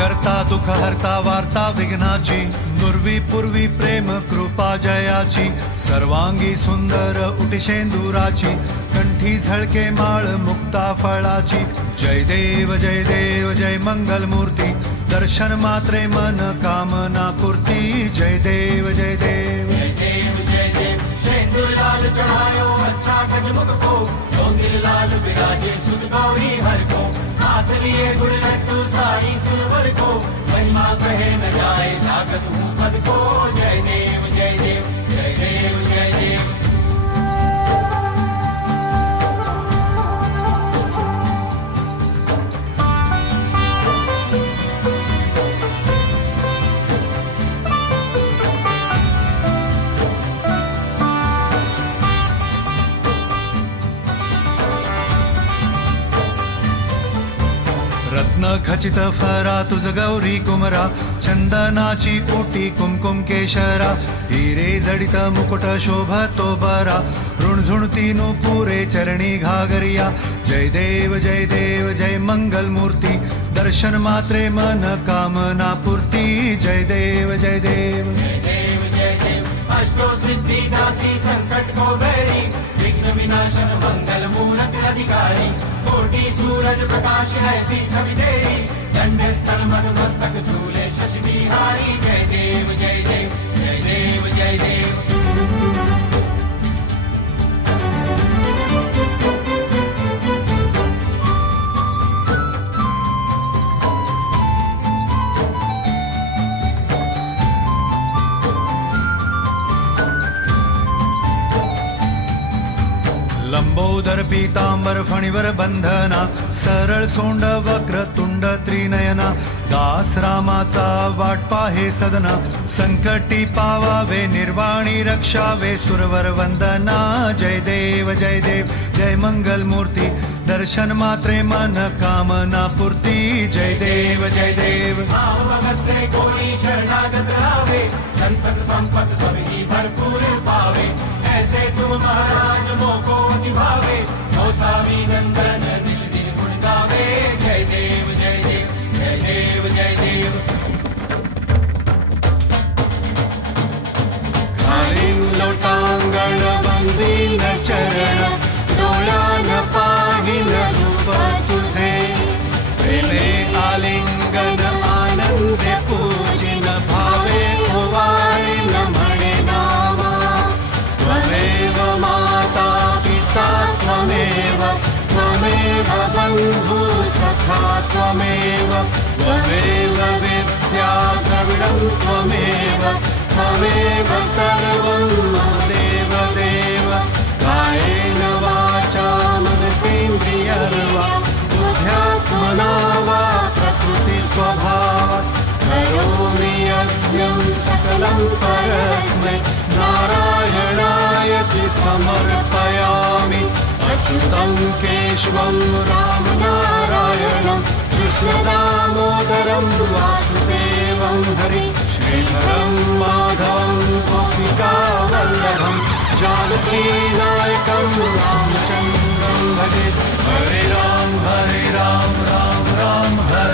करता दुःख हरता वार्ता विघ्नाची, नुर्वी पूर्वी प्रेम कृपा जयाची, सर्वांगी सुंदर उटिशेंदुराची, कंठी झळके माळ मुक्ता फळाची. जय देव जय देव जय मंगल मूर्ती, दर्शन मात्रे मन कामना पूर्ती. जय देव जय देव जय देव जय देव. शेंदूर लाल चढ़ायो अच्छा गजमुख को, डोंगिर लाल बिराजे सुत गौरी हर को, हाथ लिए गुड़ लड्डू साई सुरवर को, महिमा कहे न जाए जागत हूँ पद को. जय देव जय देव जय देव जय देव. रत्न खचित फरा तुझ गौरी कुमरा, चंदनाची ओटी कुमकुम केशरा, हिरे जडित मुकुट शोभतो बरा, ऋणझुणती पुरे चरणी घागरिया. जय देव जय देव जय मंगल मूर्ती, दर्शन मात्रे मन कामना पूर्ती. जय देव जय देव जय देव जय देव. अष्टो सिद्धि दासी संकट को बैरी, विघ्न विनाशन मंगल मूरत अधिकारी, कोटि सूरज प्रकाश ऐसी छवि तेरी, दंड स्थल मद मस्तक झूले शशि बिहारी. जय देव जय देव जय देव जय देव. लंबोदर पीतांबर फणीवर बंधना, सरळ सोंड वक्र तुंड त्रिनयना, दास रामाचा वाट पाहे सदना, संकटी पावावे निर्वाणी रक्षावे सुरवर वंदना. जय देव जय देव जय मंगल मूर्ती, दर्शन मात्रे मन कामना पूर्ती. जय देव जय देव. भाव भगत से कोई शरणागत आवे, संतत संपत सभी भरपूर पावे, ऐसे तुम महाराज मोको निभावे, गोसावी नंदन निश दिन गुण गावे. जय देव जय देव जय देव जय देव. घालीन लोटांगण वंदीन चरण, डोळ्यान पाहिन रूप तुझे, प्रेमे आलिंगन आनंद पूजिन, भावे ओवाळीन म्हणे नामा. त्वमेव माता पिता त्वमेव, त्वमेव बंधु सखा त्वमेव, त्वमेव विद्या द्रविडं त्वमेव, त्वमेव सर्वं मम देव देव. कायेन वाचा मनसेन्द्रियर्वा, बुद्ध्यात्मना वा प्रकृति स्वभावात्, करोमि यज्ञं सकलं परस्मै, नारायणायति समर्पयामि. अच्युतं केशवं रामनारायणं, कृष्णदामोदरं वासुदेवं हरि, श्रीधरं माधवं गोपिकावल्लभं, जानकीनायकं रामचन्द्रं भजे. हरे राम राम राम हरे